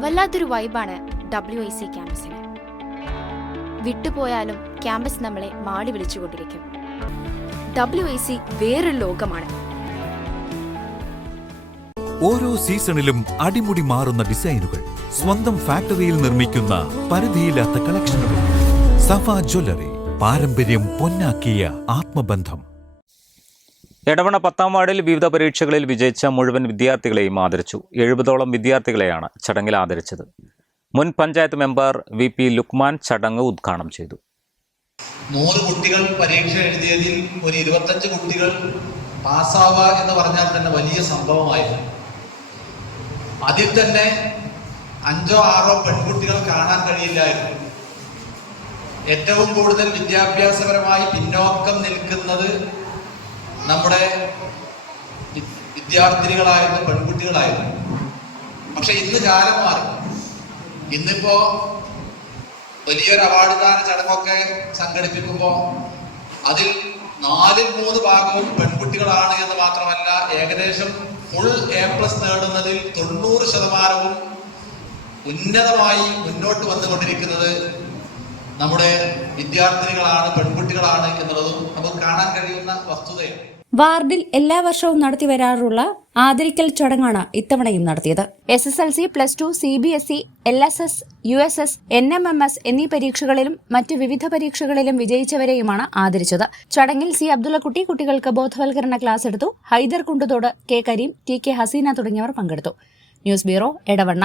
വല്ലാത്തൊരു വൈബാണ് W I C ക്യാമ്പസിന്. വിട്ടുപോയാലും ക്യാമ്പസ് നമ്മളെ മാടി വിളിച്ചുകൊണ്ടിരിക്കും. ഡബ്ല്യു ഐ സി വേറൊരു ലോകമാണ്. ഓരോ സീസണിലും അടിമുടി മാറുന്ന ഡിസൈനുകൾ സ്വന്തം ഫാക്ടറിയിൽ നിർമ്മിക്കുന്ന പരിധിയില്ലാത്ത കളക്ഷനുകൾ. സഫ ജ്വല്ലറി പാരമ്പര്യം പൊന്നാക്കിയ ആത്മബന്ധം. എടവണ പത്താം വാർഡിൽ വിവിധ പരീക്ഷകളിൽ വിജയിച്ച മുഴുവൻ വിദ്യാർത്ഥികളെയും ആദരിച്ചു. എഴുപതോളം വിദ്യാർത്ഥികളെയാണ് ചടങ്ങിൽ ആദരിച്ചത്. മുൻ panchayat member V P Lukman ചടങ്ങ് ഉദ്ഘാടനം ചെയ്തു. നൂറ് കുട്ടികൾ പരീക്ഷ എഴുതിയതിൽ ഒരു ഇരുപത്തഞ്ച് കുട്ടികൾ പാസ്സാവുക എന്ന് പറഞ്ഞാൽ തന്നെ വലിയ സംഭവമായിരുന്നു. അതിൽ തന്നെ അഞ്ചോ ആറോ പെൺകുട്ടികൾ കാണാൻ കഴിയില്ലായിരുന്നു. ഏറ്റവും കൂടുതൽ വിദ്യാഭ്യാസപരമായി പിന്നോക്കം നിൽക്കുന്നത് നമ്മുടെ വിദ്യാർത്ഥിനികളായിരുന്നു പെൺകുട്ടികളായിരുന്നു. പക്ഷെ ഇന്ന് കാലം മാറി. ഇന്നിപ്പോ വലിയൊരു അവാർഡ് ദാന ചടങ്ങൊക്കെ സംഘടിപ്പിക്കുമ്പോൾ അതിൽ നാലിൽ മൂന്ന് ഭാഗവും പെൺകുട്ടികളാണ് എന്ന് മാത്രമല്ല ഏകദേശം ഫുൾ എ പ്ലസ് നേടുന്നതിൽ തൊണ്ണൂറ് ശതമാനവും ഉന്നതമായി മുന്നോട്ട് വന്നുകൊണ്ടിരിക്കുന്നത് നമ്മുടെ വിദ്യാർത്ഥിനികളാണ് പെൺകുട്ടികളാണ് എന്നുള്ളതും നമുക്ക് കാണാൻ കഴിയുന്ന വസ്തുതയാണ്. വാർഡിൽ എല്ലാ വർഷവും നടത്തി വരാറുള്ള ആദരിക്കൽ ചടങ്ങാണ് ഇത്തവണയും നടത്തിയത്. S S L C plus two C B S E L S S U S S N M M S എന്നീ പരീക്ഷകളിലും മറ്റ് വിവിധ പരീക്ഷകളിലും വിജയിച്ചവരെയുമാണ് ആദരിച്ചത്. ചടങ്ങിൽ സി അബ്ദുള്ളക്കുട്ടി കുട്ടികൾക്ക് ബോധവൽക്കരണ ക്ലാസ് എടുത്തു. Haider Kunduthodu K Kareem T K Haseena തുടങ്ങിയവർ പങ്കെടുത്തു. News bureau Edavanna.